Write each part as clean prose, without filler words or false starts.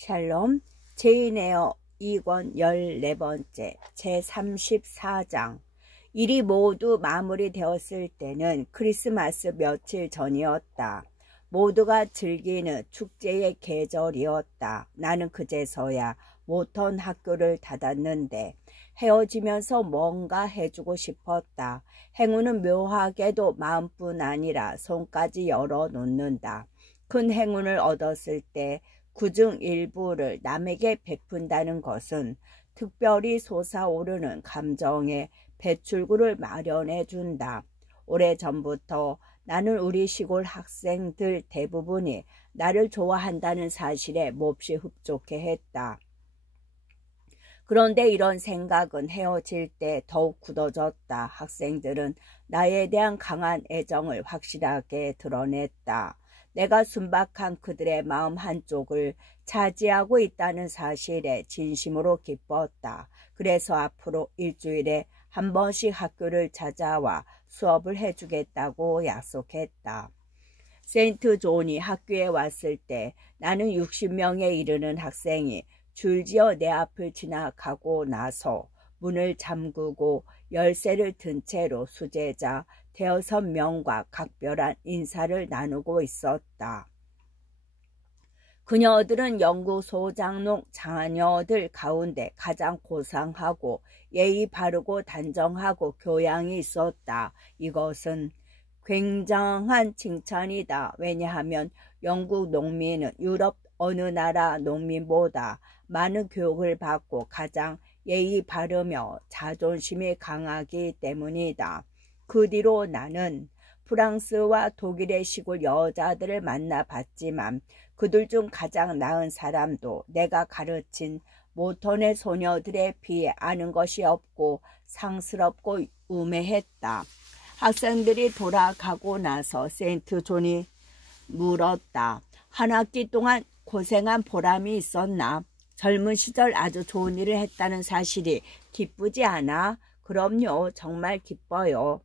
샬롬, 제인에어 2권 14번째 제34장. 일이 모두 마무리되었을 때는 크리스마스 며칠 전이었다. 모두가 즐기는 축제의 계절이었다. 나는 그제서야 모턴 학교를 닫았는데 헤어지면서 뭔가 해주고 싶었다. 행운은 묘하게도 마음뿐 아니라 손까지 열어놓는다. 큰 행운을 얻었을 때 그중 일부를 남에게 베푼다는 것은 특별히 솟아오르는 감정의 배출구를 마련해 준다. 오래전부터 나는 우리 시골 학생들 대부분이 나를 좋아한다는 사실에 몹시 흡족해했다. 그런데 이런 생각은 헤어질 때 더욱 굳어졌다. 학생들은 나에 대한 강한 애정을 확실하게 드러냈다. 내가 순박한 그들의 마음 한쪽을 차지하고 있다는 사실에 진심으로 기뻤다. 그래서 앞으로 일주일에 한 번씩 학교를 찾아와 수업을 해주겠다고 약속했다. 세인트 존이 학교에 왔을 때 나는 60명에 이르는 학생이 줄지어 내 앞을 지나가고 나서 문을 잠그고 열쇠를 든 채로 수제자 5명과 각별한 인사를 나누고 있었다. 그녀들은 연구소장농 자녀들 가운데 가장 고상하고 예의 바르고 단정하고 교양이 있었다. 이것은 굉장한 칭찬이다. 왜냐하면 영국 농민은 유럽 어느 나라 농민보다 많은 교육을 받고 가장 예의 바르며 자존심이 강하기 때문이다. 그 뒤로 나는 프랑스와 독일의 시골 여자들을 만나봤지만 그들 중 가장 나은 사람도 내가 가르친 모턴의 소녀들에 비해 아는 것이 없고 상스럽고 우매했다. 학생들이 돌아가고 나서 세인트 존이 물었다. 한 학기 동안 고생한 보람이 있었나? 젊은 시절 아주 좋은 일을 했다는 사실이 기쁘지 않아? 그럼요, 정말 기뻐요.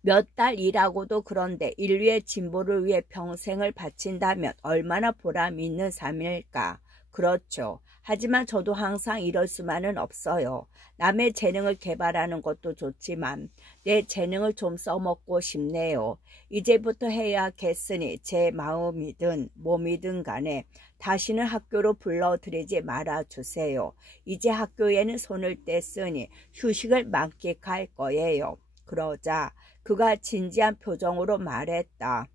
몇 달 일하고도 그런데 인류의 진보를 위해 평생을 바친다면 얼마나 보람 있는 삶일까? 그렇죠. 하지만 저도 항상 이럴 수만은 없어요. 남의 재능을 개발하는 것도 좋지만 내 재능을 좀 써먹고 싶네요. 이제부터 해야겠으니 제 마음이든 몸이든 간에 다시는 학교로 불러들이지 말아주세요. 이제 학교에는 손을 뗐으니 휴식을 만끽할 거예요. 그러자 그가 진지한 표정으로 말했다.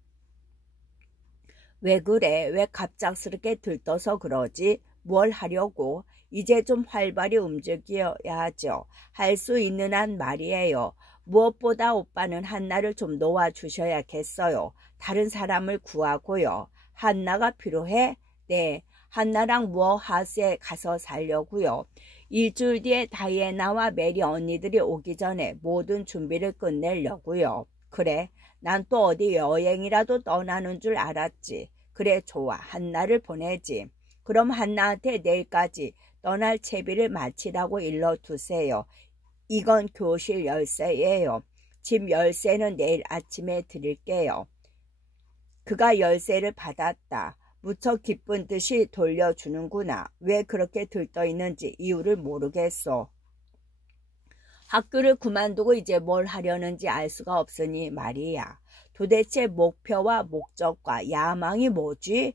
왜 그래? 왜 갑작스럽게 들떠서 그러지? 뭘 하려고? 이제 좀 활발히 움직여야죠. 할 수 있는 한 말이에요. 무엇보다 오빠는 한나를 좀 놓아주셔야겠어요. 다른 사람을 구하고요. 한나가 필요해? 네, 한나랑 무어하우스에 가서 살려고요. 일주일 뒤에 다이애나와 메리 언니들이 오기 전에 모든 준비를 끝내려고요. 그래, 난 또 어디 여행이라도 떠나는 줄 알았지. 그래, 좋아. 한나를 보내지. 그럼 한나한테 내일까지 떠날 채비를 마치라고 일러두세요. 이건 교실 열쇠예요. 집 열쇠는 내일 아침에 드릴게요. 그가 열쇠를 받았다. 무척 기쁜 듯이 돌려주는구나. 왜 그렇게 들떠있는지 이유를 모르겠어. 학교를 그만두고 이제 뭘 하려는지 알 수가 없으니 말이야. 도대체 목표와 목적과 야망이 뭐지?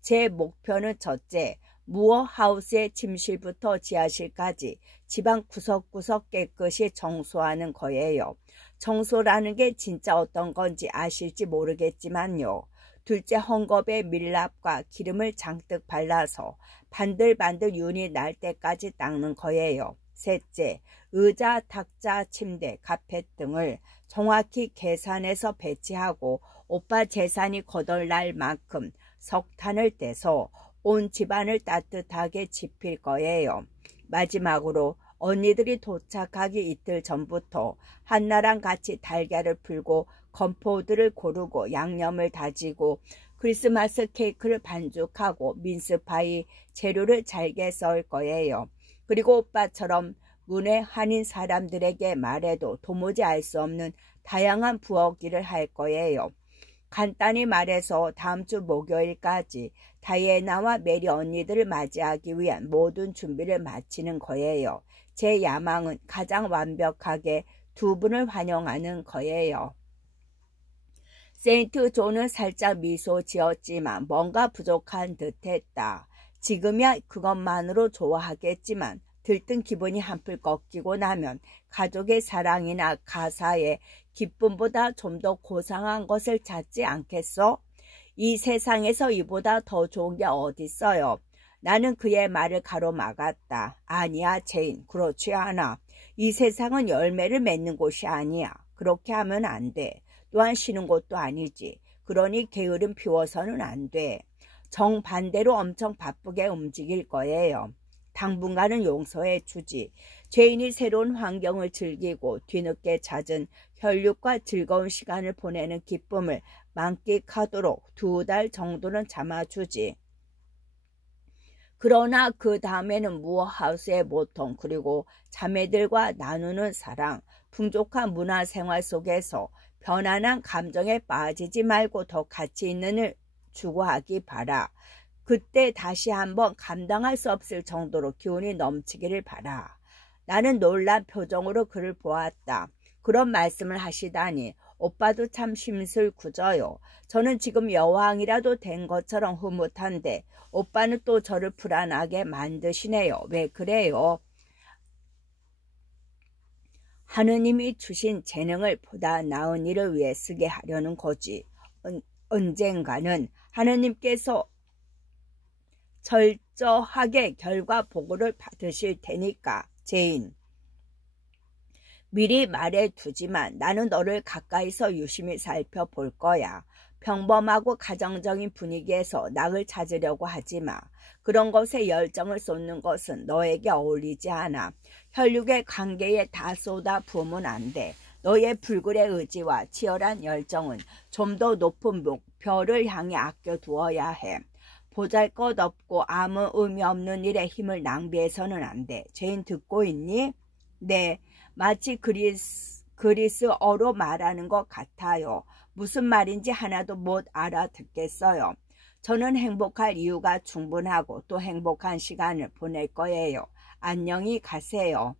제 목표는 첫째, 무어하우스의 침실부터 지하실까지 집안 구석구석 깨끗이 청소하는 거예요. 청소라는 게 진짜 어떤 건지 아실지 모르겠지만요. 둘째, 헝겊에 밀랍과 기름을 잔뜩 발라서 반들반들 윤이 날 때까지 닦는 거예요. 셋째, 의자, 탁자, 침대, 카펫 등을 정확히 계산해서 배치하고 오빠 재산이 거덜날 만큼 석탄을 떼서 온 집안을 따뜻하게 지필 거예요. 마지막으로 언니들이 도착하기 이틀 전부터 한나랑 같이 달걀을 풀고 건포도를 고르고 양념을 다지고 크리스마스 케이크를 반죽하고 민스파이 재료를 잘게 썰 거예요. 그리고 오빠처럼 문외 한인 사람들에게 말해도 도무지 알 수 없는 다양한 부엌 일을 할 거예요. 간단히 말해서 다음 주 목요일까지 다이애나와 메리 언니들을 맞이하기 위한 모든 준비를 마치는 거예요. 제 야망은 가장 완벽하게 두 분을 환영하는 거예요. 세인트 존은 살짝 미소 지었지만 뭔가 부족한 듯했다. 지금이야 그것만으로 좋아하겠지만 들뜬 기분이 한풀 꺾이고 나면 가족의 사랑이나 가사의 기쁨보다 좀 더 고상한 것을 찾지 않겠어? 이 세상에서 이보다 더 좋은 게 어딨어요. 나는 그의 말을 가로막았다. 아니야, 제인. 그렇지 않아. 이 세상은 열매를 맺는 곳이 아니야. 그렇게 하면 안 돼. 또한 쉬는 곳도 아니지. 그러니 게으름 피워서는 안 돼. 정반대로 엄청 바쁘게 움직일 거예요. 당분간은 용서해 주지. 제인이 새로운 환경을 즐기고 뒤늦게 찾은 혈육과 즐거운 시간을 보내는 기쁨을 만끽하도록 2달 정도는 참아주지. 그러나 그 다음에는 무어하우스의 모통 그리고 자매들과 나누는 사랑, 풍족한 문화생활 속에서 편안한 감정에 빠지지 말고 더 가치 있는 일 추구하기 바라. 그때 다시 한번 감당할 수 없을 정도로 기운이 넘치기를 바라. 나는 놀란 표정으로 그를 보았다. 그런 말씀을 하시다니 오빠도 참 심술 굳어요. 저는 지금 여왕이라도 된 것처럼 흐뭇한데 오빠는 또 저를 불안하게 만드시네요. 왜 그래요? 하느님이 주신 재능을 보다 나은 일을 위해 쓰게 하려는 거지. 언젠가는 하느님께서 철저하게 결과 보고를 받으실 테니까. 제인. 미리 말해두지만 나는 너를 가까이서 유심히 살펴볼 거야. 평범하고 가정적인 분위기에서 낙을 찾으려고 하지 마. 그런 것에 열정을 쏟는 것은 너에게 어울리지 않아. 혈육의 관계에 다 쏟아 부으면 안 돼. 너의 불굴의 의지와 치열한 열정은 좀 더 높은 목표를 향해 아껴두어야 해. 보잘것없고 아무 의미 없는 일에 힘을 낭비해서는 안 돼. 제인 듣고 있니? 네, 마치 그리스어로 말하는 것 같아요. 무슨 말인지 하나도 못 알아듣겠어요. 저는 행복할 이유가 충분하고 또 행복한 시간을 보낼 거예요. 안녕히 가세요.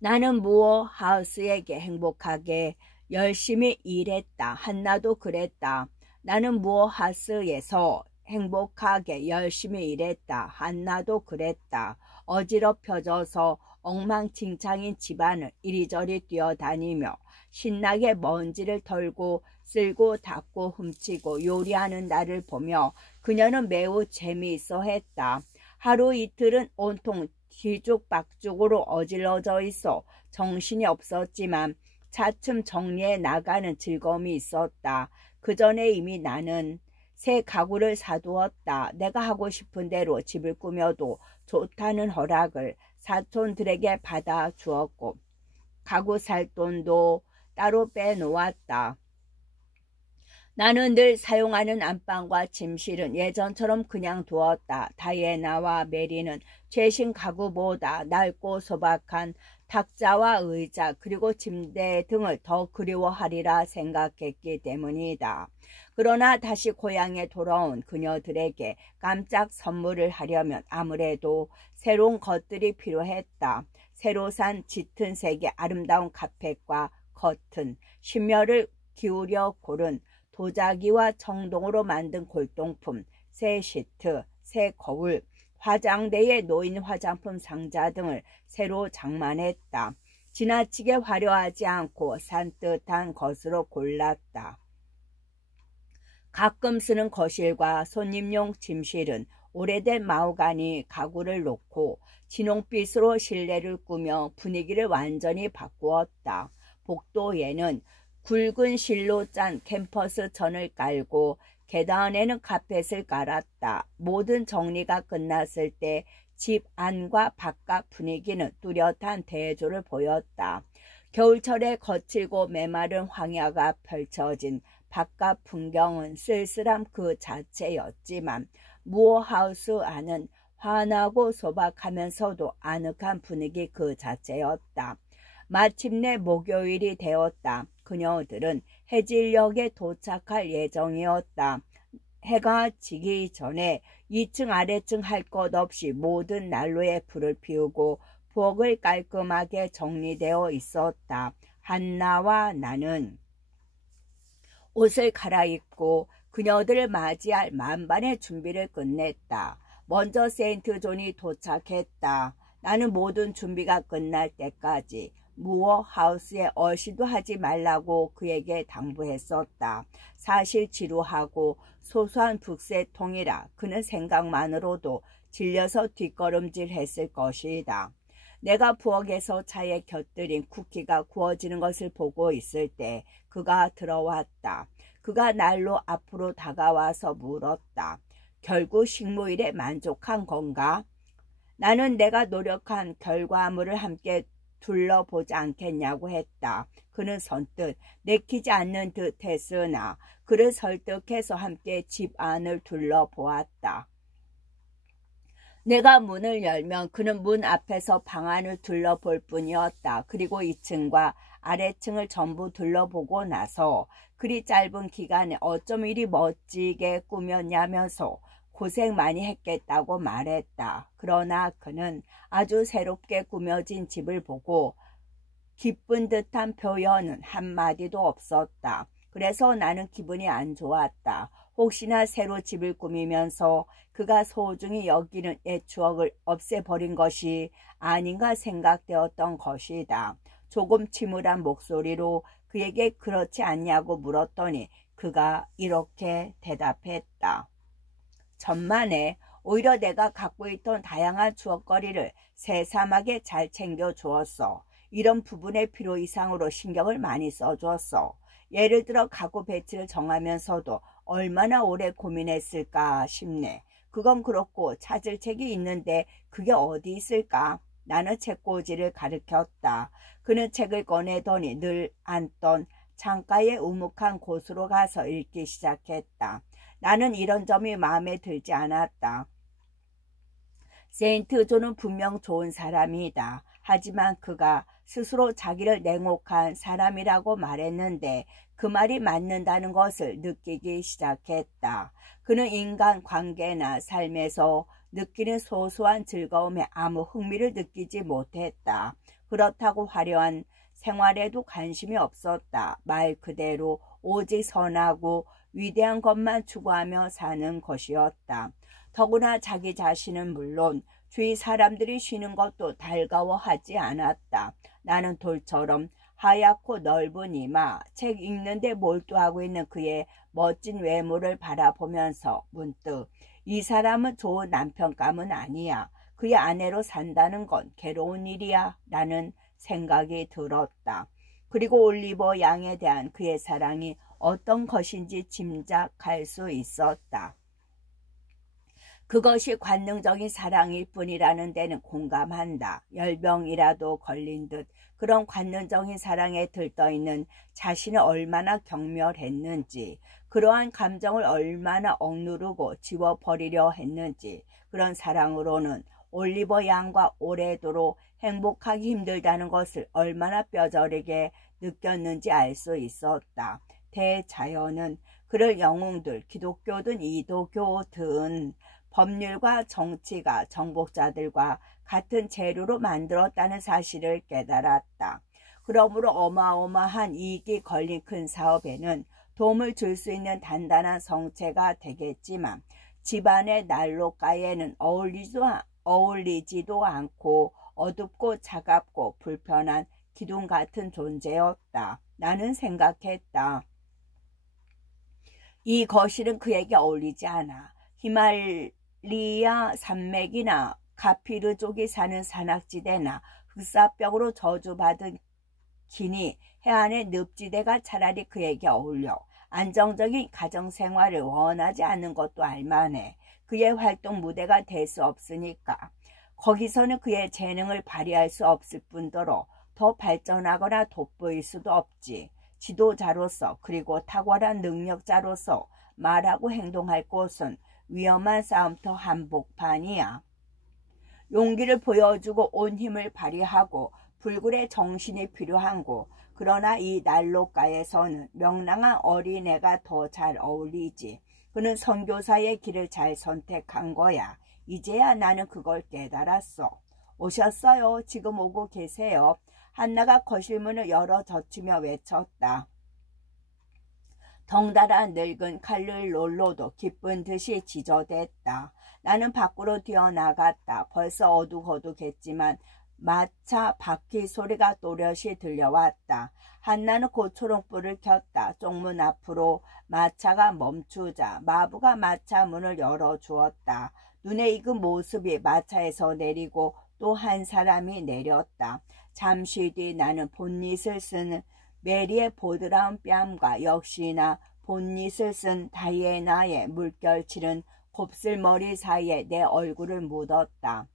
나는 무어하우스에게 행복하게 열심히 일했다. 한나도 그랬다. 나는 무어하우스에서 행복하게 열심히 일했다. 한나도 그랬다. 어지럽혀져서 엉망진창인 집안을 이리저리 뛰어다니며 신나게 먼지를 털고 쓸고 닦고 훔치고 요리하는 나를 보며 그녀는 매우 재미있어 했다. 하루 이틀은 온통 뒤죽박죽으로 어질러져 있어 정신이 없었지만 차츰 정리해 나가는 즐거움이 있었다. 그 전에 이미 나는 새 가구를 사두었다. 내가 하고 싶은 대로 집을 꾸며도 좋다는 허락을 사촌들에게 받아 주었고 가구 살 돈도 따로 빼놓았다. 나는 늘 사용하는 안방과 침실은 예전처럼 그냥 두었다. 다이애나와 메리는 최신 가구보다 낡고 소박한 탁자와 의자 그리고 침대 등을 더 그리워하리라 생각했기 때문이다. 그러나 다시 고향에 돌아온 그녀들에게 깜짝 선물을 하려면 아무래도 새로운 것들이 필요했다. 새로 산 짙은 색의 아름다운 카펫과 커튼, 심혈을 기울여 고른 도자기와 청동으로 만든 골동품, 새 시트, 새 거울, 화장대에 놓인 화장품 상자 등을 새로 장만했다. 지나치게 화려하지 않고 산뜻한 것으로 골랐다. 가끔 쓰는 거실과 손님용 침실은 오래된 마호가니 가구를 놓고 진홍빛으로 실내를 꾸며 분위기를 완전히 바꾸었다. 복도에는 굵은 실로 짠 캠퍼스 천을 깔고 계단에는 카펫을 깔았다. 모든 정리가 끝났을 때 집 안과 바깥 분위기는 뚜렷한 대조를 보였다. 겨울철에 거칠고 메마른 황야가 펼쳐진 바깥 풍경은 쓸쓸함 그 자체였지만 무어하우스 안은 환하고 소박하면서도 아늑한 분위기 그 자체였다. 마침내 목요일이 되었다. 그녀들은 해질녘에 도착할 예정이었다. 해가 지기 전에 2층 아래층 할 것 없이 모든 난로에 불을 피우고 부엌을 깔끔하게 정리되어 있었다. 한나와 나는 옷을 갈아입고 그녀들을 맞이할 만반의 준비를 끝냈다. 먼저 세인트 존이 도착했다. 나는 모든 준비가 끝날 때까지 무어 하우스에 얼씬도 하지 말라고 그에게 당부했었다. 사실 지루하고 소소한 북새통이라 그는 생각만으로도 질려서 뒷걸음질했을 것이다. 내가 부엌에서 차에 곁들인 쿠키가 구워지는 것을 보고 있을 때 그가 들어왔다. 그가 난로 앞으로 다가와서 물었다. 결국 식무일에 만족한 건가? 나는 내가 노력한 결과물을 함께 둘러보지 않겠냐고 했다. 그는 선뜻 내키지 않는 듯 했으나 그를 설득해서 함께 집 안을 둘러보았다. 내가 문을 열면 그는 문 앞에서 방 안을 둘러볼 뿐이었다. 그리고 2층과 아래층을 전부 둘러보고 나서 그리 짧은 기간에 어쩜 이리 멋지게 꾸몄냐면서 고생 많이 했겠다고 말했다. 그러나 그는 아주 새롭게 꾸며진 집을 보고 기쁜 듯한 표현은 한마디도 없었다. 그래서 나는 기분이 안 좋았다. 혹시나 새로 집을 꾸미면서 그가 소중히 여기는 옛 추억을 없애버린 것이 아닌가 생각되었던 것이다. 조금 침울한 목소리로 그에게 그렇지 않냐고 물었더니 그가 이렇게 대답했다. 천만에 오히려 내가 갖고 있던 다양한 추억거리를 새삼하게 잘 챙겨주었어. 이런 부분에 필요 이상으로 신경을 많이 써주었어. 예를 들어 가구 배치를 정하면서도 얼마나 오래 고민했을까 싶네. 그건 그렇고 찾을 책이 있는데 그게 어디 있을까? 나는 책꽂이를 가리켰다. 그는 책을 꺼내더니 늘 앉던 창가의 우묵한 곳으로 가서 읽기 시작했다. 나는 이런 점이 마음에 들지 않았다. 세인트 존은 분명 좋은 사람이다. 하지만 그가 스스로 자기를 냉혹한 사람이라고 말했는데 그 말이 맞는다는 것을 느끼기 시작했다. 그는 인간 관계나 삶에서 느끼는 소소한 즐거움에 아무 흥미를 느끼지 못했다. 그렇다고 화려한 생활에도 관심이 없었다. 말 그대로 오직 선하고 위대한 것만 추구하며 사는 것이었다. 더구나 자기 자신은 물론 주위 사람들이 쉬는 것도 달가워하지 않았다. 나는 돌처럼 하얗고 넓은 이마, 책 읽는데 몰두하고 있는 그의 멋진 외모를 바라보면서 문득 이 사람은 좋은 남편감은 아니야. 그의 아내로 산다는 건 괴로운 일이야 라는 생각이 들었다. 그리고 올리버 양에 대한 그의 사랑이 어떤 것인지 짐작할 수 있었다. 그것이 관능적인 사랑일 뿐이라는 데는 공감한다. 열병이라도 걸린 듯 그런 관능적인 사랑에 들떠있는 자신이 얼마나 경멸했는지, 그러한 감정을 얼마나 억누르고 지워버리려 했는지, 그런 사랑으로는 올리버 양과 오래도록 행복하기 힘들다는 것을 얼마나 뼈저리게 느꼈는지 알 수 있었다. 대자연은 그를 영웅들, 기독교든 이도교든 법률과 정치가 정복자들과 같은 재료로 만들었다는 사실을 깨달았다. 그러므로 어마어마한 이익이 걸린 큰 사업에는 도움을 줄 수 있는 단단한 성체가 되겠지만 집안의 난로가에는 어울리지도 않고 어둡고 차갑고 불편한 기둥 같은 존재였다. 나는 생각했다. 이 거실은 그에게 어울리지 않아. 히말리아 산맥이나 가피르족이 사는 산악지대나 흑사병으로 저주받은 기니 해안의 늪지대가 차라리 그에게 어울려. 안정적인 가정생활을 원하지 않는 것도 알만해. 그의 활동 무대가 될 수 없으니까. 거기서는 그의 재능을 발휘할 수 없을 뿐더러 더 발전하거나 돋보일 수도 없지. 지도자로서 그리고 탁월한 능력자로서 말하고 행동할 곳은 위험한 싸움터 한복판이야. 용기를 보여주고 온 힘을 발휘하고 불굴의 정신이 필요한 곳, 그러나 이 난로가에서는 명랑한 어린애가 더 잘 어울리지. 그는 선교사의 길을 잘 선택한 거야. 이제야 나는 그걸 깨달았어. 오셨어요. 지금 오고 계세요. 한나가 거실 문을 열어 젖히며 외쳤다. 덩달아 늙은 칼를 롤로도 기쁜 듯이 지저댔다. 나는 밖으로 뛰어나갔다. 벌써 어둑어둑했지만 마차 바퀴 소리가 또렷이 들려왔다. 한나는 곧 초록불을 켰다. 쪽문 앞으로 마차가 멈추자 마부가 마차 문을 열어주었다. 눈에 익은 모습이 마차에서 내리고 또 한 사람이 내렸다. 잠시 뒤 나는 본닛을 쓴 메리의 보드라운 뺨과 역시나 본닛을 쓴 다이애나의 물결치른 곱슬머리 사이에 내 얼굴을 묻었다.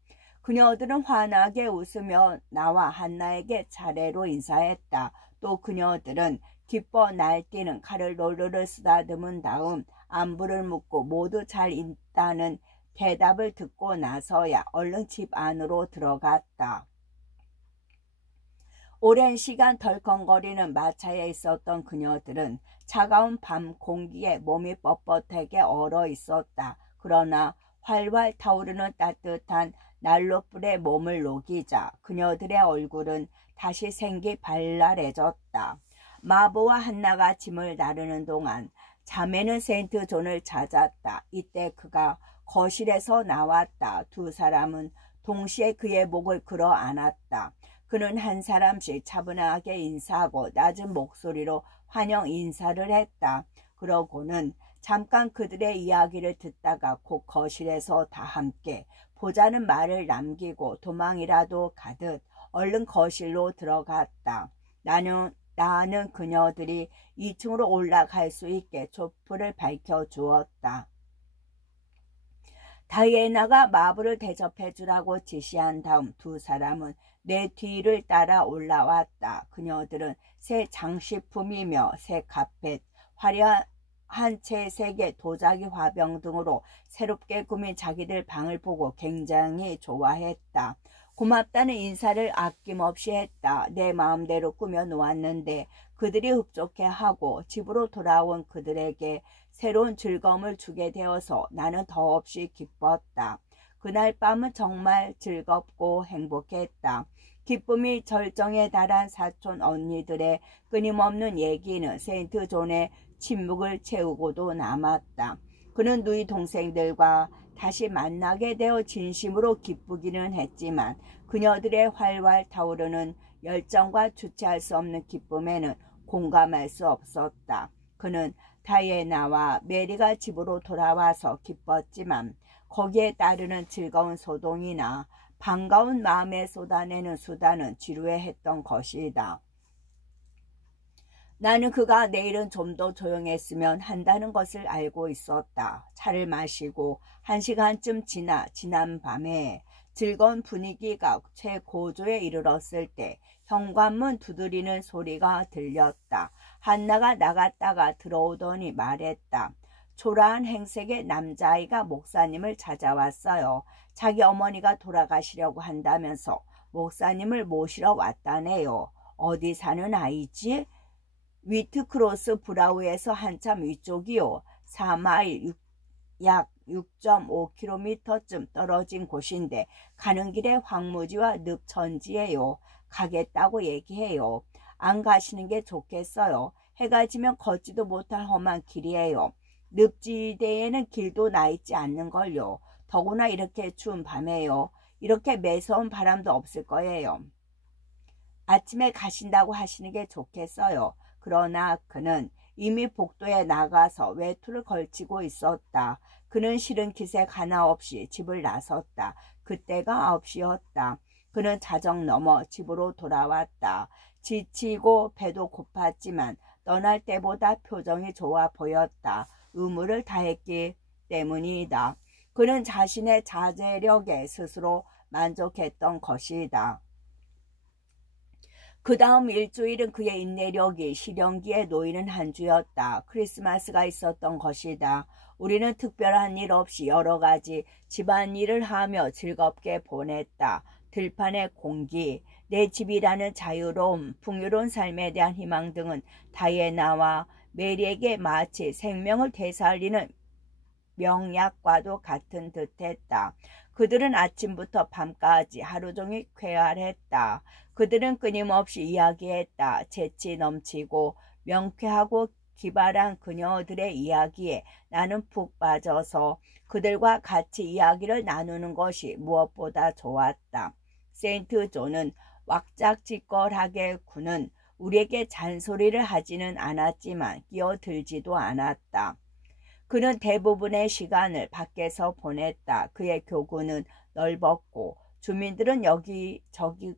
그녀들은 환하게 웃으며 나와 한나에게 차례로 인사했다. 또 그녀들은 기뻐 날뛰는 칼을 롤러를 쓰다듬은 다음 안부를 묻고 모두 잘 있다는 대답을 듣고 나서야 얼른 집 안으로 들어갔다. 오랜 시간 덜컹거리는 마차에 있었던 그녀들은 차가운 밤 공기에 몸이 뻣뻣하게 얼어 있었다. 그러나 활활 타오르는 따뜻한 난로불에 몸을 녹이자 그녀들의 얼굴은 다시 생기 발랄해졌다. 마부와 한나가 짐을 나르는 동안 자매는 세인트 존을 찾았다. 이때 그가 거실에서 나왔다. 두 사람은 동시에 그의 목을 끌어 안았다. 그는 한 사람씩 차분하게 인사하고 낮은 목소리로 환영 인사를 했다. 그러고는 잠깐 그들의 이야기를 듣다가 곧 거실에서 다 함께 보자는 말을 남기고 도망이라도 가듯 얼른 거실로 들어갔다. 나는 그녀들이 2층으로 올라갈 수 있게 촛불을 밝혀주었다. 다이애나가 마부를 대접해주라고 지시한 다음 두 사람은 내 뒤를 따라 올라왔다. 그녀들은 새 장식품이며 새 카펫, 화려한 채색의 도자기 화병 등으로 새롭게 꾸민 자기들 방을 보고 굉장히 좋아했다. 고맙다는 인사를 아낌없이 했다. 내 마음대로 꾸며 놓았는데 그들이 흡족해하고 집으로 돌아온 그들에게 새로운 즐거움을 주게 되어서 나는 더없이 기뻤다. 그날 밤은 정말 즐겁고 행복했다. 기쁨이 절정에 달한 사촌 언니들의 끊임없는 얘기는 세인트 존의 침묵을 채우고도 남았다. 그는 누이 동생들과 다시 만나게 되어 진심으로 기쁘기는 했지만 그녀들의 활활 타오르는 열정과 주체할 수 없는 기쁨에는 공감할 수 없었다. 그는 다이애나와 메리가 집으로 돌아와서 기뻤지만 거기에 따르는 즐거운 소동이나 반가운 마음에 쏟아내는 수다는 지루해했던 것이다. 나는 그가 내일은 좀 더 조용했으면 한다는 것을 알고 있었다. 차를 마시고 1시간쯤 지난 밤에 즐거운 분위기가 최고조에 이르렀을 때 현관문 두드리는 소리가 들렸다. 한나가 나갔다가 들어오더니 말했다. 초라한 행색의 남자아이가 목사님을 찾아왔어요. 자기 어머니가 돌아가시려고 한다면서 목사님을 모시러 왔다네요. 어디 사는 아이지? 위트크로스 브라우에서 한참 위쪽이요. 4마일 약 6.5km쯤 떨어진 곳인데 가는 길에 황무지와 늪천지예요. 가겠다고 얘기해요. 안 가시는 게 좋겠어요. 해가 지면 걷지도 못할 험한 길이에요. 늪지대에는 길도 나 있지 않는걸요. 더구나 이렇게 추운 밤에요. 이렇게 매서운 바람도 없을 거예요. 아침에 가신다고 하시는 게 좋겠어요. 그러나 그는 이미 복도에 나가서 외투를 걸치고 있었다. 그는 실은 기색 하나 없이 집을 나섰다. 그때가 9시였다. 그는 자정 넘어 집으로 돌아왔다. 지치고 배도 고팠지만 떠날 때보다 표정이 좋아 보였다. 의무를 다했기 때문이다. 그는 자신의 자제력에 스스로 만족했던 것이다. 그 다음 일주일은 그의 인내력이 실현기에 놓이는 한 주였다. 크리스마스가 있었던 것이다. 우리는 특별한 일 없이 여러 가지 집안일을 하며 즐겁게 보냈다. 들판의 공기, 내 집이라는 자유로움, 풍요로운 삶에 대한 희망 등은 다이애나와 메리에게 마치 생명을 되살리는 명약과도 같은 듯했다. 그들은 아침부터 밤까지 하루 종일 쾌활했다. 그들은 끊임없이 이야기했다. 재치 넘치고 명쾌하고 기발한 그녀들의 이야기에 나는 푹 빠져서 그들과 같이 이야기를 나누는 것이 무엇보다 좋았다. 세인트 존은 왁작지껄하게 구는 우리에게 잔소리를 하지는 않았지만 끼어들지도 않았다. 그는 대부분의 시간을 밖에서 보냈다. 그의 교구는 넓었고 주민들은 여기저기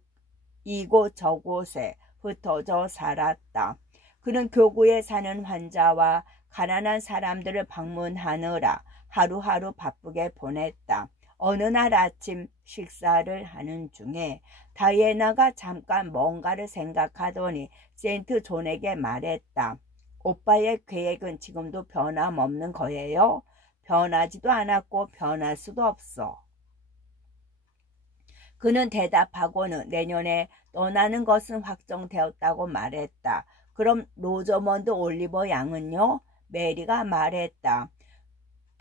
이곳 저곳에 흩어져 살았다. 그는 교구에 사는 환자와 가난한 사람들을 방문하느라 하루하루 바쁘게 보냈다. 어느 날 아침 식사를 하는 중에 다이애나가 잠깐 뭔가를 생각하더니 세인트 존에게 말했다. 오빠의 계획은 지금도 변함없는 거예요? 변하지도 않았고 변할 수도 없어. 그는 대답하고는 내년에 떠나는 것은 확정되었다고 말했다. 그럼 로저먼드 올리버 양은요? 메리가 말했다.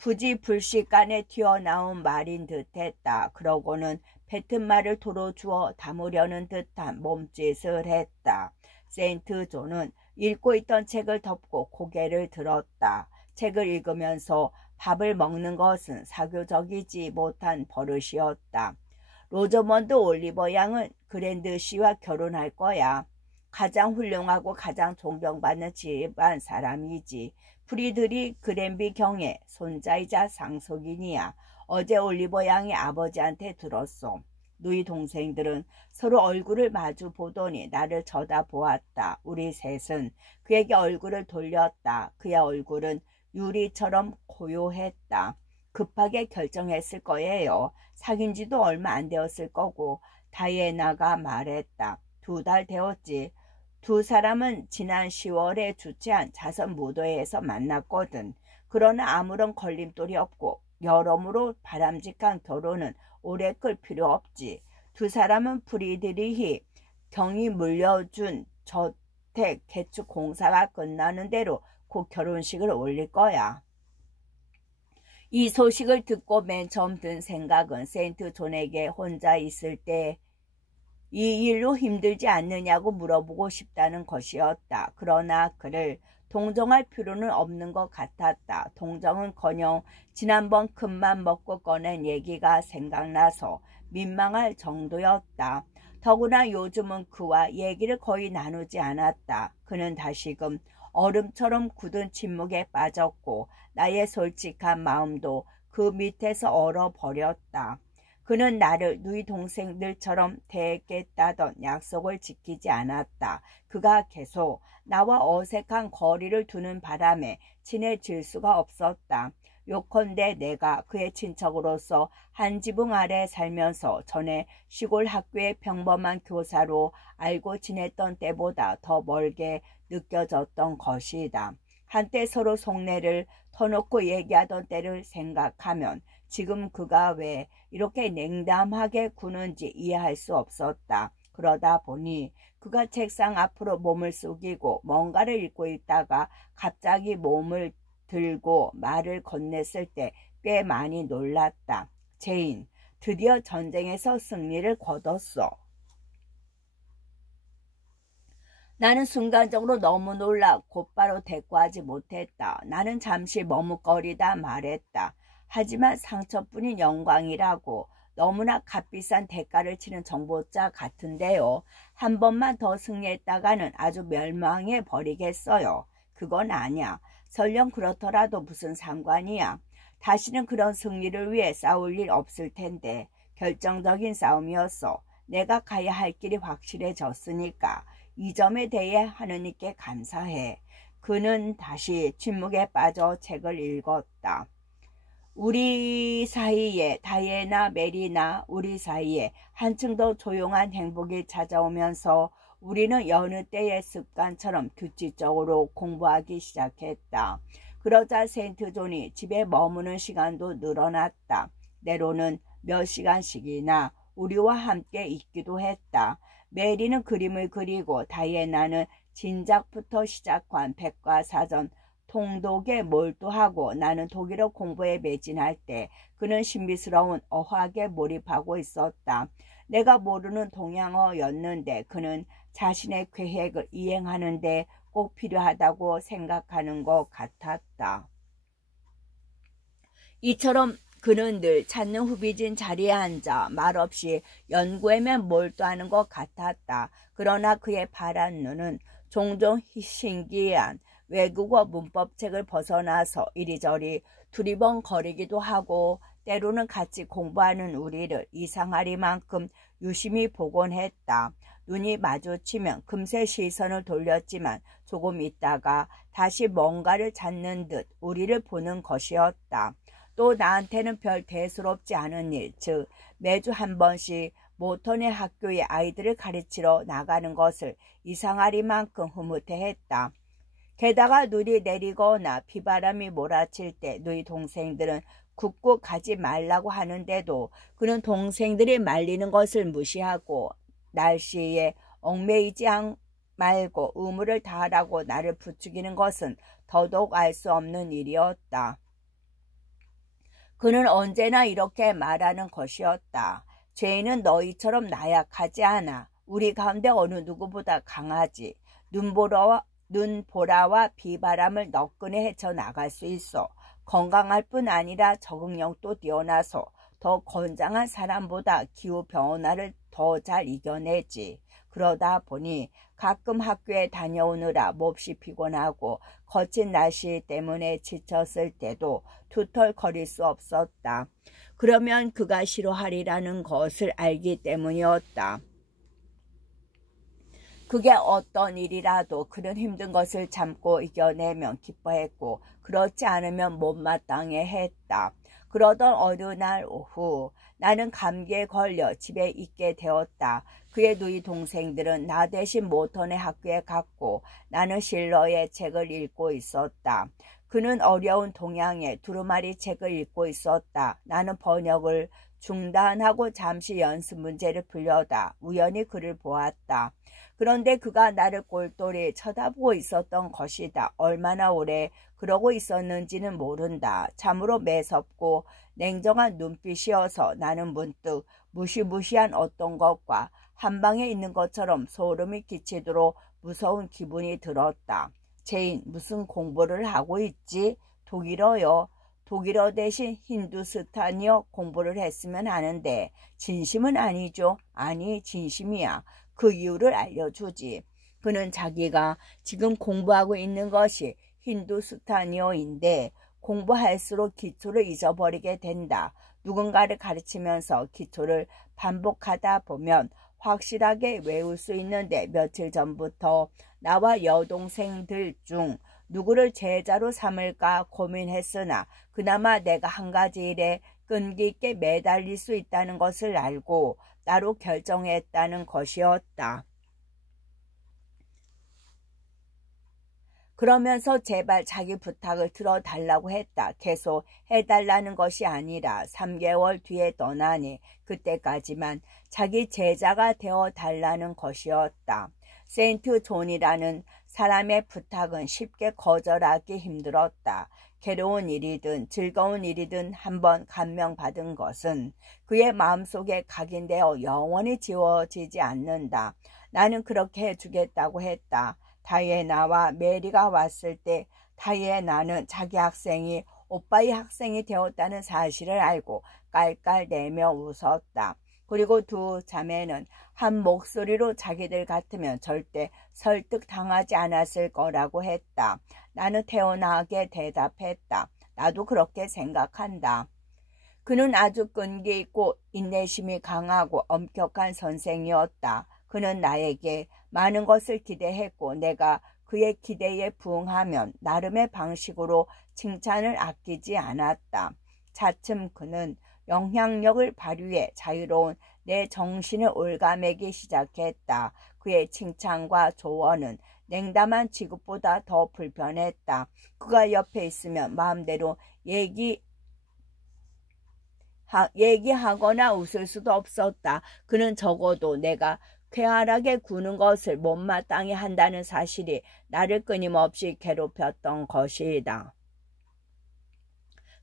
부지불식간에 튀어나온 말인 듯했다. 그러고는 뱉은 말을 도로 주워 담으려는 듯한 몸짓을 했다. 세인트 존은 읽고 있던 책을 덮고 고개를 들었다. 책을 읽으면서 밥을 먹는 것은 사교적이지 못한 버릇이었다. 로저먼드 올리버 양은 그랜드시와 결혼할 거야. 가장 훌륭하고 가장 존경받는 집안 사람이지. 프리드리 그랜비 경의 손자이자 상속인이야. 어제 올리버 양이 아버지한테 들었어. 누이 동생들은 서로 얼굴을 마주 보더니 나를 쳐다보았다. 우리 셋은 그에게 얼굴을 돌렸다. 그의 얼굴은 유리처럼 고요했다. 급하게 결정했을 거예요. 사귄 지도 얼마 안 되었을 거고. 다이애나가 말했다. 2달 되었지. 두 사람은 지난 10월에 주최한 자선 무도회에서 만났거든. 그러나 아무런 걸림돌이 없고 여러모로 바람직한 결혼은 오래 끌 필요 없지. 두 사람은 프리드리히 경이 물려준 저택 개축 공사가 끝나는 대로 곧 결혼식을 올릴 거야. 이 소식을 듣고 맨 처음 든 생각은 세인트 존에게 혼자 있을 때 이 일로 힘들지 않느냐고 물어보고 싶다는 것이었다. 그러나 그를 동정할 필요는 없는 것 같았다. 동정은커녕 지난번 큰맘 먹고 꺼낸 얘기가 생각나서 민망할 정도였다. 더구나 요즘은 그와 얘기를 거의 나누지 않았다. 그는 다시금 얼음처럼 굳은 침묵에 빠졌고 나의 솔직한 마음도 그 밑에서 얼어버렸다. 그는 나를 누이 동생들처럼 대했겠다던 약속을 지키지 않았다. 그가 계속 나와 어색한 거리를 두는 바람에 친해질 수가 없었다. 요컨대 내가 그의 친척으로서 한 지붕 아래 살면서 전에 시골 학교의 평범한 교사로 알고 지냈던 때보다 더 멀게 느껴졌던 것이다. 한때 서로 속내를 터놓고 얘기하던 때를 생각하면 지금 그가 왜 이렇게 냉담하게 구는지 이해할 수 없었다. 그러다 보니 그가 책상 앞으로 몸을 숙이고 뭔가를 읽고 있다가 갑자기 몸을 들고 말을 건넸을 때 꽤 많이 놀랐다. 제인, 드디어 전쟁에서 승리를 거뒀어. 나는 순간적으로 너무 놀라 곧바로 대꾸하지 못했다. 나는 잠시 머뭇거리다 말했다. 하지만 상처뿐인 영광이라고. 너무나 값비싼 대가를 치는 정보자 같은데요. 한 번만 더 승리했다가는 아주 멸망해 버리겠어요. 그건 아니야. 설령 그렇더라도 무슨 상관이야. 다시는 그런 승리를 위해 싸울 일 없을 텐데. 결정적인 싸움이었어. 내가 가야 할 길이 확실해졌으니까. 이 점에 대해 하느님께 감사해. 그는 다시 침묵에 빠져 책을 읽었다. 우리 사이에 다이애나 메리나 우리 사이에 한층 더 조용한 행복이 찾아오면서 우리는 여느 때의 습관처럼 규칙적으로 공부하기 시작했다. 그러자 세인트 존이 집에 머무는 시간도 늘어났다. 때로는 몇 시간씩이나 우리와 함께 있기도 했다. 메리는 그림을 그리고 다이애나는 진작부터 시작한 백과사전 통독에 몰두하고 나는 독일어 공부에 매진할 때 그는 신비스러운 어학에 몰입하고 있었다. 내가 모르는 동양어였는데 그는 자신의 계획을 이행하는 데 꼭 필요하다고 생각하는 것 같았다. 이처럼 그는 늘 찾는 후비진 자리에 앉아 말없이 연구에만 몰두하는 것 같았다. 그러나 그의 파란 눈은 종종 신기한 외국어 문법책을 벗어나서 이리저리 두리번거리기도 하고 때로는 같이 공부하는 우리를 이상하리만큼 유심히 보곤 했다. 눈이 마주치면 금세 시선을 돌렸지만 조금 있다가 다시 뭔가를 찾는 듯 우리를 보는 것이었다. 또 나한테는 별 대수롭지 않은 일, 즉 매주 한 번씩 모턴의 학교에 아이들을 가르치러 나가는 것을 이상하리만큼 흐뭇해했다. 게다가 눈이 내리거나 비바람이 몰아칠 때 너희 동생들은 굳고 가지 말라고 하는데도 그는 동생들이 말리는 것을 무시하고 날씨에 얽매이지 말고 의무를 다하라고 나를 부추기는 것은 더더욱 알 수 없는 일이었다. 그는 언제나 이렇게 말하는 것이었다. 죄인은 너희처럼 나약하지 않아. 우리 가운데 어느 누구보다 강하지. 눈보라와 비바람을 너끈히 헤쳐나갈 수 있어. 건강할 뿐 아니라 적응력도 뛰어나서 더 건장한 사람보다 기후변화를 더 잘 이겨내지. 그러다 보니 가끔 학교에 다녀오느라 몹시 피곤하고 거친 날씨 때문에 지쳤을 때도 투덜거릴 수 없었다. 그러면 그가 싫어하리라는 것을 알기 때문이었다. 그게 어떤 일이라도 그는 힘든 것을 참고 이겨내면 기뻐했고 그렇지 않으면 못마땅해 했다. 그러던 어느 날 오후 나는 감기에 걸려 집에 있게 되었다. 그의 누이 동생들은 나 대신 모턴의 학교에 갔고 나는 실러의 책을 읽고 있었다. 그는 어려운 동양의 두루마리 책을 읽고 있었다. 나는 번역을 중단하고 잠시 연습 문제를 풀려다 우연히 그를 보았다. 그런데 그가 나를 꼴똘히 쳐다보고 있었던 것이다. 얼마나 오래 그러고 있었는지는 모른다. 참으로 매섭고 냉정한 눈빛이어서 나는 문득 무시무시한 어떤 것과 한방에 있는 것처럼 소름이 끼치도록 무서운 기분이 들었다. 제인, 무슨 공부를 하고 있지? 독일어요. 독일어 대신 힌두스탄이어 공부를 했으면 하는데 진심은 아니죠. 아니, 진심이야. 그 이유를 알려주지. 그는 자기가 지금 공부하고 있는 것이 힌두스탄이어인데 공부할수록 기초를 잊어버리게 된다. 누군가를 가르치면서 기초를 반복하다 보면 확실하게 외울 수 있는데 며칠 전부터 나와 여동생들 중 누구를 제자로 삼을까 고민했으나 그나마 내가 한 가지 일에 끈기 있게 매달릴 수 있다는 것을 알고 나로 결정했다는 것이었다. 그러면서 제발 자기 부탁을 들어달라고 했다. 계속 해달라는 것이 아니라 3개월 뒤에 떠나니 그때까지만 자기 제자가 되어달라는 것이었다. 세인트 존이라는 사람의 부탁은 쉽게 거절하기 힘들었다. 괴로운 일이든 즐거운 일이든 한번 감명받은 것은 그의 마음속에 각인되어 영원히 지워지지 않는다. 나는 그렇게 해주겠다고 했다. 다이애나와 메리가 왔을 때 다이애나는 자기 학생이 오빠의 학생이 되었다는 사실을 알고 깔깔대며 웃었다. 그리고 두 자매는 한 목소리로 자기들 같으면 절대 설득당하지 않았을 거라고 했다. 나는 태연하게 대답했다. 나도 그렇게 생각한다. 그는 아주 끈기 있고 인내심이 강하고 엄격한 선생이었다. 그는 나에게 많은 것을 기대했고 내가 그의 기대에 부응하면 나름의 방식으로 칭찬을 아끼지 않았다. 차츰 그는 영향력을 발휘해 자유로운 내 정신을 올가매기 시작했다. 그의 칭찬과 조언은 냉담한 지급보다 더 불편했다. 그가 옆에 있으면 마음대로 얘기하거나 웃을 수도 없었다. 그는 적어도 내가 쾌활하게 구는 것을 못마땅히 한다는 사실이 나를 끊임없이 괴롭혔던 것이다.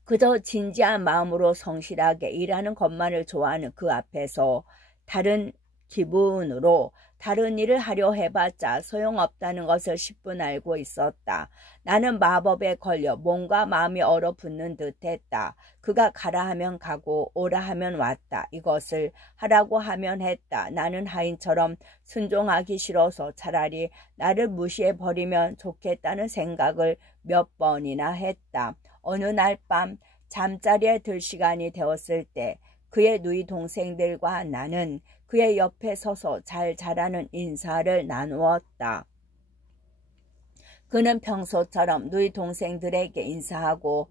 그저 진지한 마음으로 성실하게 일하는 것만을 좋아하는 그 앞에서 다른 기분으로 다른 일을 하려 해봤자 소용없다는 것을 10분 알고 있었다. 나는 마법에 걸려 몸과 마음이 얼어붙는 듯했다. 그가 가라 하면 가고 오라 하면 왔다. 이것을 하라고 하면 했다. 나는 하인처럼 순종하기 싫어서 차라리 나를 무시해버리면 좋겠다는 생각을 몇 번이나 했다. 어느 날 밤 잠자리에 들 시간이 되었을 때 그의 누이 동생들과 나는 그의 옆에 서서 잘 자라는 인사를 나누었다. 그는 평소처럼 누이 동생들에게 인사하고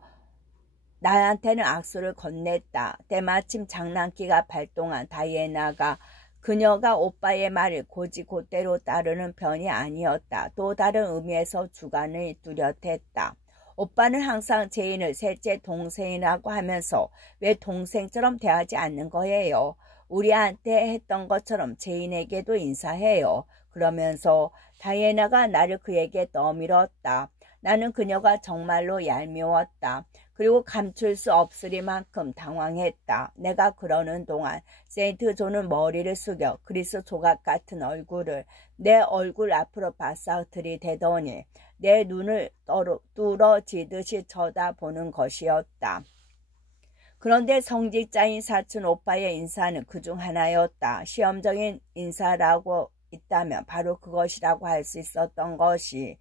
나한테는 악수를 건넸다. 때마침 장난기가 발동한 다이애나가 그녀가 오빠의 말을 곧이곧대로 따르는 편이 아니었다. 또 다른 의미에서 주관이 뚜렷했다. 오빠는 항상 제인을 셋째 동생이라고 하면서 왜 동생처럼 대하지 않는 거예요? 우리한테 했던 것처럼 제인에게도 인사해요. 그러면서 다이애나가 나를 그에게 떠밀었다. 나는 그녀가 정말로 얄미웠다. 그리고 감출 수 없으리만큼 당황했다. 내가 그러는 동안 세인트 존은 머리를 숙여 그리스 조각 같은 얼굴을 내 얼굴 앞으로 바싹 들이대더니 내 눈을 뚫어지듯이 쳐다보는 것이었다. 그런데 성직자인 사촌 오빠의 인사는 그중 하나였다. 시험적인 인사라고 있다면 바로 그것이라고 할 수 있었던 것이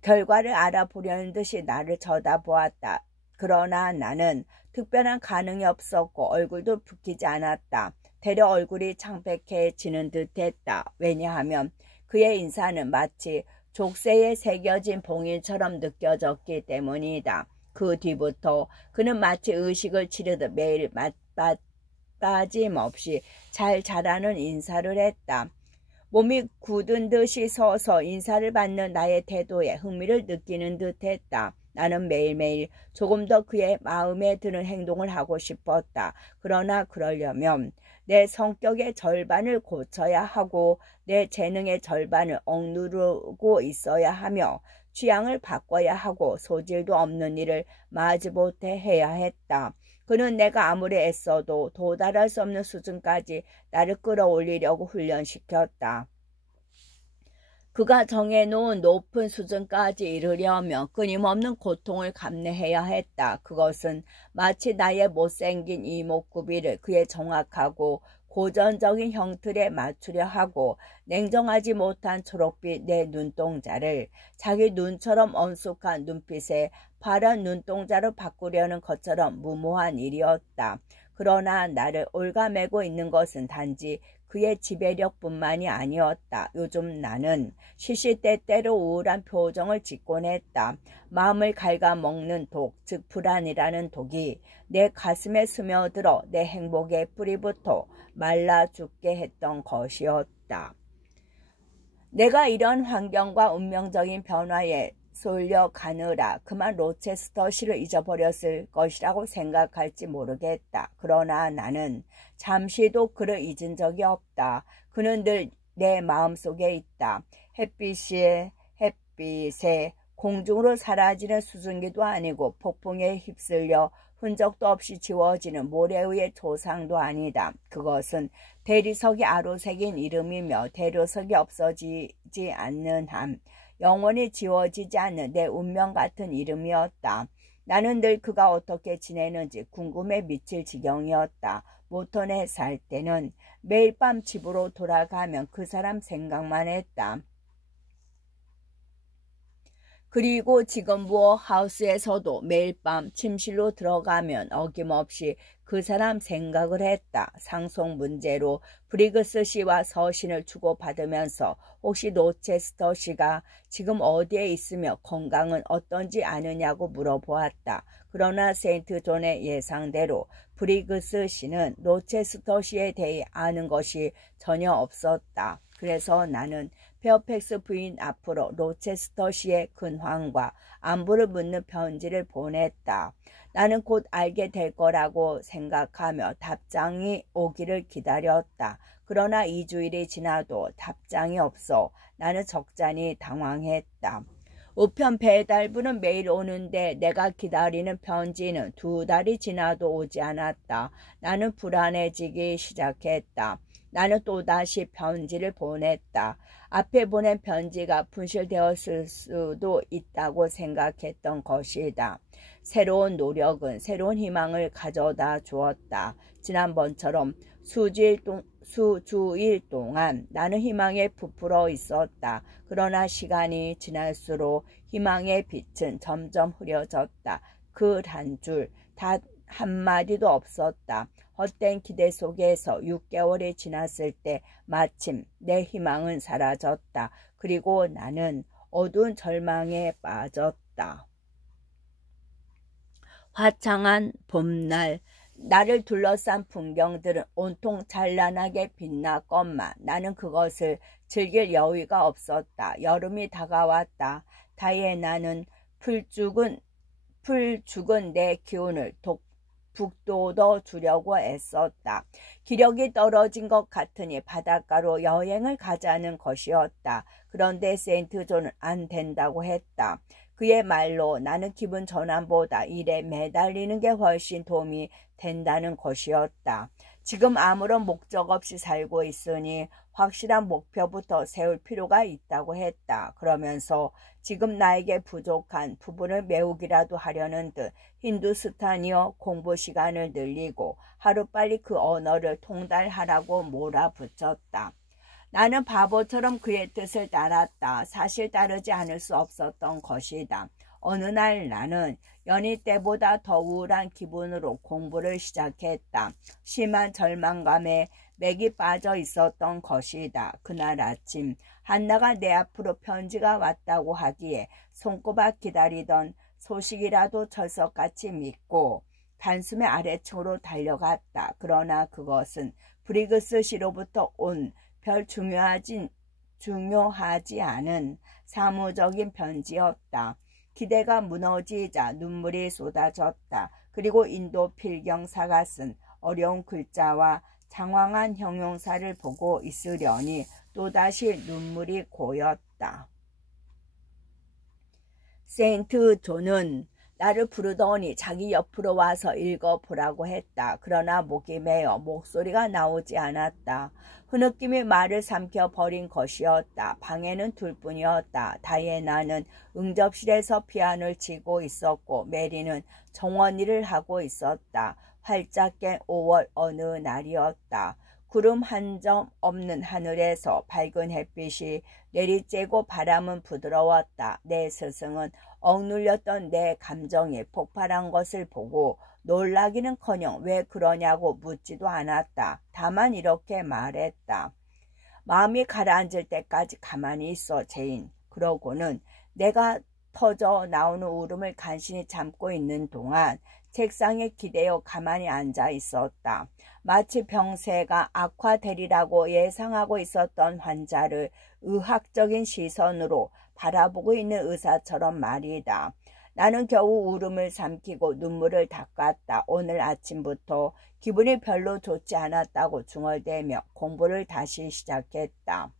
결과를 알아보려는 듯이 나를 쳐다보았다. 그러나 나는 특별한 반응이 없었고 얼굴도 붉히지 않았다. 되려 얼굴이 창백해지는 듯했다. 왜냐하면 그의 인사는 마치 족쇄에 새겨진 봉인처럼 느껴졌기 때문이다. 그 뒤부터 그는 마치 의식을 치르듯 매일 빠짐없이 잘 자라는 인사를 했다. 몸이 굳은 듯이 서서 인사를 받는 나의 태도에 흥미를 느끼는 듯했다. 나는 매일매일 조금 더 그의 마음에 드는 행동을 하고 싶었다. 그러나 그러려면 내 성격의 절반을 고쳐야 하고 내 재능의 절반을 억누르고 있어야 하며 취향을 바꿔야 하고 소질도 없는 일을 마지못해 해야 했다. 그는 내가 아무리 애써도 도달할 수 없는 수준까지 나를 끌어올리려고 훈련시켰다. 그가 정해놓은 높은 수준까지 이르려면 끊임없는 고통을 감내해야 했다. 그것은 마치 나의 못생긴 이목구비를 그의 정확하고 고전적인 형틀에 맞추려 하고 냉정하지 못한 초록빛 내 눈동자를 자기 눈처럼 엄숙한 눈빛에 파란 눈동자로 바꾸려는 것처럼 무모한 일이었다. 그러나 나를 올가매고 있는 것은 단지 그의 지배력뿐만이 아니었다. 요즘 나는 시시때때로 우울한 표정을 짓곤 했다. 마음을 갉아먹는 독, 즉 불안이라는 독이 내 가슴에 스며들어 내 행복의 뿌리부터 말라 죽게 했던 것이었다. 내가 이런 환경과 운명적인 변화에 쏠려가느라 그만 로체스터시를 잊어버렸을 것이라고 생각할지 모르겠다. 그러나 나는 잠시도 그를 잊은 적이 없다. 그는 늘 내 마음속에 있다. 햇빛에 공중으로 사라지는 수증기도 아니고 폭풍에 휩쓸려 흔적도 없이 지워지는 모래 위의 조상도 아니다. 그것은 대리석이 아로새긴 이름이며 대리석이 없어지지 않는 한 영원히 지워지지 않는 내 운명 같은 이름이었다. 나는 늘 그가 어떻게 지내는지 궁금해 미칠 지경이었다. 모턴에 살 때는 매일 밤 집으로 돌아가면 그 사람 생각만 했다. 그리고 지금 무어하우스에서도 매일 밤 침실로 들어가면 어김없이 그 사람 생각을 했다. 상속 문제로 브리그스 씨와 서신을 주고받으면서 혹시 로체스터 씨가 지금 어디에 있으며 건강은 어떤지 아느냐고 물어보았다. 그러나 세인트 존의 예상대로 브리그스 씨는 로체스터 씨에 대해 아는 것이 전혀 없었다. 그래서 나는 페어팩스 부인 앞으로 로체스터 씨의 근황과 안부를 묻는 편지를 보냈다. 나는 곧 알게 될 거라고 생각하며 답장이 오기를 기다렸다. 그러나 2주일이 지나도 답장이 없어 나는 적잖이 당황했다. 우편 배달부는 매일 오는데 내가 기다리는 편지는 2달이 지나도 오지 않았다. 나는 불안해지기 시작했다. 나는 또다시 편지를 보냈다. 앞에 보낸 편지가 분실되었을 수도 있다고 생각했던 것이다. 새로운 노력은 새로운 희망을 가져다 주었다. 지난번처럼 수주일 동안 나는 희망에 부풀어 있었다. 그러나 시간이 지날수록 희망의 빛은 점점 흐려졌다. 글 한 줄, 단 한마디도 없었다. 헛된 기대 속에서 6개월이 지났을 때 마침 내 희망은 사라졌다. 그리고 나는 어두운 절망에 빠졌다. 화창한 봄날, 나를 둘러싼 풍경들은 온통 찬란하게 빛났건만 나는 그것을 즐길 여유가 없었다. 여름이 다가왔다. 다이애나는 풀 죽은 내 기운을 북돋워 주려고 애썼다. 기력이 떨어진 것 같으니 바닷가로 여행을 가자는 것이었다. 그런데 세인트존은 안 된다고 했다. 그의 말로 나는 기분 전환보다 일에 매달리는 게 훨씬 도움이 된다는 것이었다. 지금 아무런 목적 없이 살고 있으니 확실한 목표부터 세울 필요가 있다고 했다. 그러면서 지금 나에게 부족한 부분을 메우기라도 하려는 듯 힌두스탄이어 공부 시간을 늘리고 하루빨리 그 언어를 통달하라고 몰아붙였다. 나는 바보처럼 그의 뜻을 따랐다. 사실 따르지 않을 수 없었던 것이다. 어느 날 나는 연희 때보다 더 우울한 기분으로 공부를 시작했다. 심한 절망감에 맥이 빠져 있었던 것이다. 그날 아침 한나가 내 앞으로 편지가 왔다고 하기에 손꼽아 기다리던 소식이라도 철석같이 믿고 단숨에 아래층으로 달려갔다. 그러나 그것은 브리그스 씨로부터 온 별 중요하지 않은 사무적인 편지였다. 기대가 무너지자 눈물이 쏟아졌다. 그리고 인도 필경사가 쓴 어려운 글자와 장황한 형용사를 보고 있으려니 또다시 눈물이 고였다. 세인트 존은 나를 부르더니 자기 옆으로 와서 읽어보라고 했다. 그러나 목이 메어 목소리가 나오지 않았다. 흐느낌이 말을 삼켜버린 것이었다. 방에는 둘뿐이었다. 다이애나는 응접실에서 피아노를 치고 있었고 메리는 정원일을 하고 있었다. 활짝 깬 5월 어느 날이었다. 구름 한 점 없는 하늘에서 밝은 햇빛이 내리쬐고 바람은 부드러웠다. 내 스승은 억눌렸던 내 감정이 폭발한 것을 보고 놀라기는커녕 왜 그러냐고 묻지도 않았다. 다만 이렇게 말했다. 마음이 가라앉을 때까지 가만히 있어, 제인. 그러고는 내가 터져 나오는 울음을 간신히 참고 있는 동안 책상에 기대어 가만히 앉아 있었다. 마치 병세가 악화되리라고 예상하고 있었던 환자를 의학적인 시선으로 바라보고 있는 의사처럼 말이다. 나는 겨우 울음을 삼키고 눈물을 닦았다. 오늘 아침부터 기분이 별로 좋지 않았다고 중얼대며 공부를 다시 시작했다.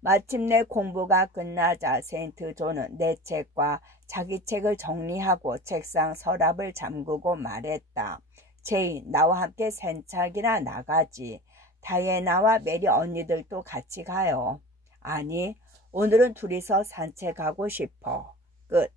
마침내 공부가 끝나자 세인트 존은 내 책과 자기 책을 정리하고 책상 서랍을 잠그고 말했다. 제인, 나와 함께 산책이나 나가지. 다이애나와 메리 언니들도 같이 가요. 아니, 오늘은 둘이서 산책하고 싶어. 끝.